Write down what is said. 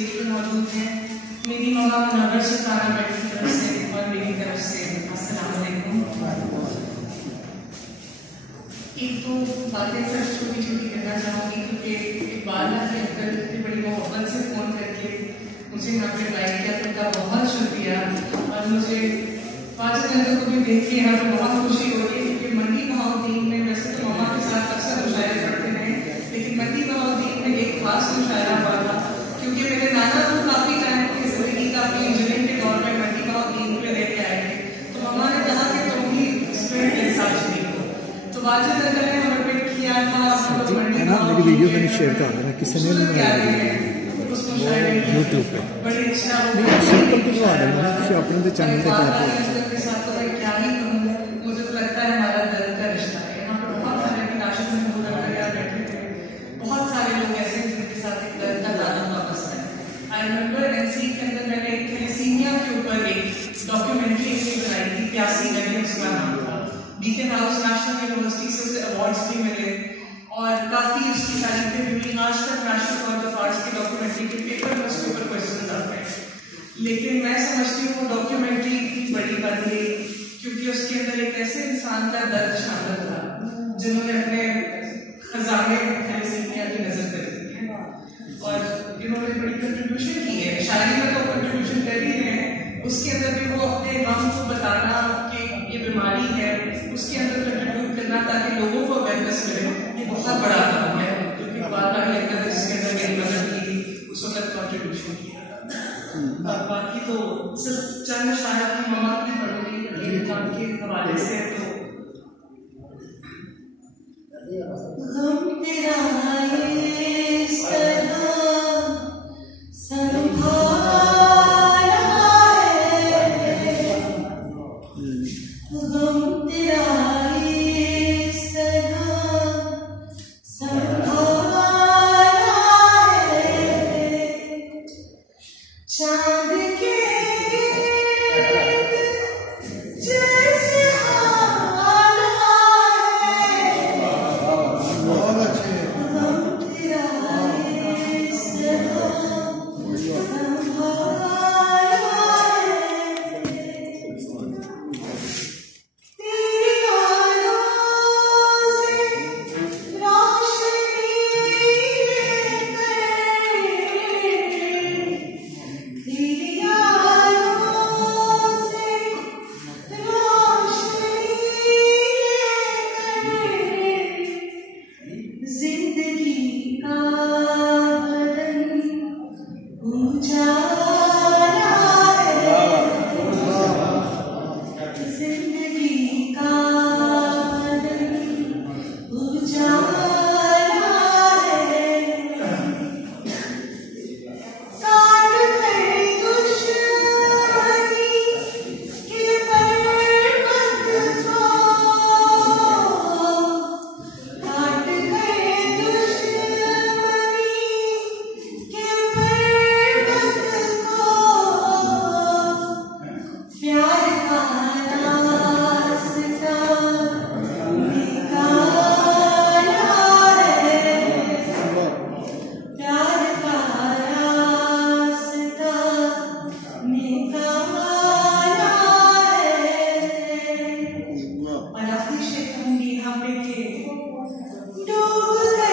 Stage पे मौजूद हैं। मेरी मम्मा मुनव्वर सुल्ताना मैडम की तरफ से और मेरी तरफ से अस्सलाम वालेकुम। एक तो बातें सर छोटी छोटी करना चाहूँगी क्योंकि इकबाल की अंकल ने बड़ी मोहब्बत से फ़ोन करके मुझे यहाँ पे इनवाइट किया, तो उनका बहुत शुक्रिया। और मुझे वाजिद अंकल को भी देख के यहाँ पे बहुत खुशी हो रही है क्योंकि मंडी बहाउद्दीन में वैसे तो मम्मा के साथ अक्सर मुशायरे पढ़ते रहे, लेकिन मंडी बहाउद्दीन में एक खास मुशायरा हुआ था क्योंकि मेरे नाना तो काफ़ी टाइम की जिंदगी का अपनी इंजीनियरिंग के दौर में मंडी बहाउद्दीन में रह के आए थे, तो मम्मा ने कहा कि तुम ही स्टूडेंट के साथ चली हो। तो वाजिद अंकल ने हमें पिक किया था। मेरी वीडियो मैंने शेयर कर देना किसी ने यूट्यूब पे बड़ी अच्छा सिंपल कुछ आ रहा है अपने चैनल पे क्या ही कहूँ, मुझे तो लगता है हमारा दिल का रिश्ता है। यहाँ पर बहुत सारे नाशिक में बैठे थे, बहुत सारे लोग ऐसे हैं जिनके साथ एक दिल का ताल्लुक वापस है। आई रिमेम्बर एनसी के अंदर मैंने थैलेसीमिया के ऊपर एक डॉक्यूमेंट्री बनाई थी, प्यासी नदी उसका नाम था। बीकन हाउस नेशनल यूनिवर्सिटी से उसे अवार्ड्स भी मिले और काफ़ी उसकी तारीफें भी हुई। आज तक नेशनल कॉलेज ऑफ आर्ट्स की डॉक्यूमेंट्री के पेपर में उसके ऊपर क्वेश्चन आते हैं, लेकिन मैं समझती हूँ डॉक्यूमेंट्री बड़ी बन गई क्योंकि उसके अंदर एक ऐसे इंसान का दर्द शामिल था जिन्होंने अपने खजाने थैलेसीमिया की नजर कर दी है और इन्होंने बड़ी कंट्रीब्यूशन की है। शायरी में तो कंट्रीब्यूशन कर ही रहे हैं, उसके अंदर भी वो अपने गम को बताना कि ये बीमारी है, उसके अंदर कंट्रीब्यूट करना ताकि लोगों को अवेयरनेस मिले, ये बहुत बड़ा काम है। क्योंकि बात का लगता है जिसके अंदर मेरी मदद की थी उस वक्त कंट्रीब्यूशन किया था। और बाकी तो सिर्फ चंद शायर की मम्मा की पढ़ूंगी ये काम के हवाले से। तो गम तेरा इस तरह संभाला है, गम तेरा इस तरह संभाला है, चांद के जैसे हाल है, गम तेरा इस तरह संभाला है, तेरी आलों से रोशनी लेकर, तेरी आलों से रोशनी लेकर, जिंदगी का बदन उजाला है, जिंदगी का बदन उजाला है, काट कर दुश्मनी के पर्वत को, काट कर दुश्मनी के पर्वत को, प्यार का रास्ता निकाला है, प्यार का रास्ता निकाला है। और आखिरी शेर कहूंगी यहाँ पे कि डूब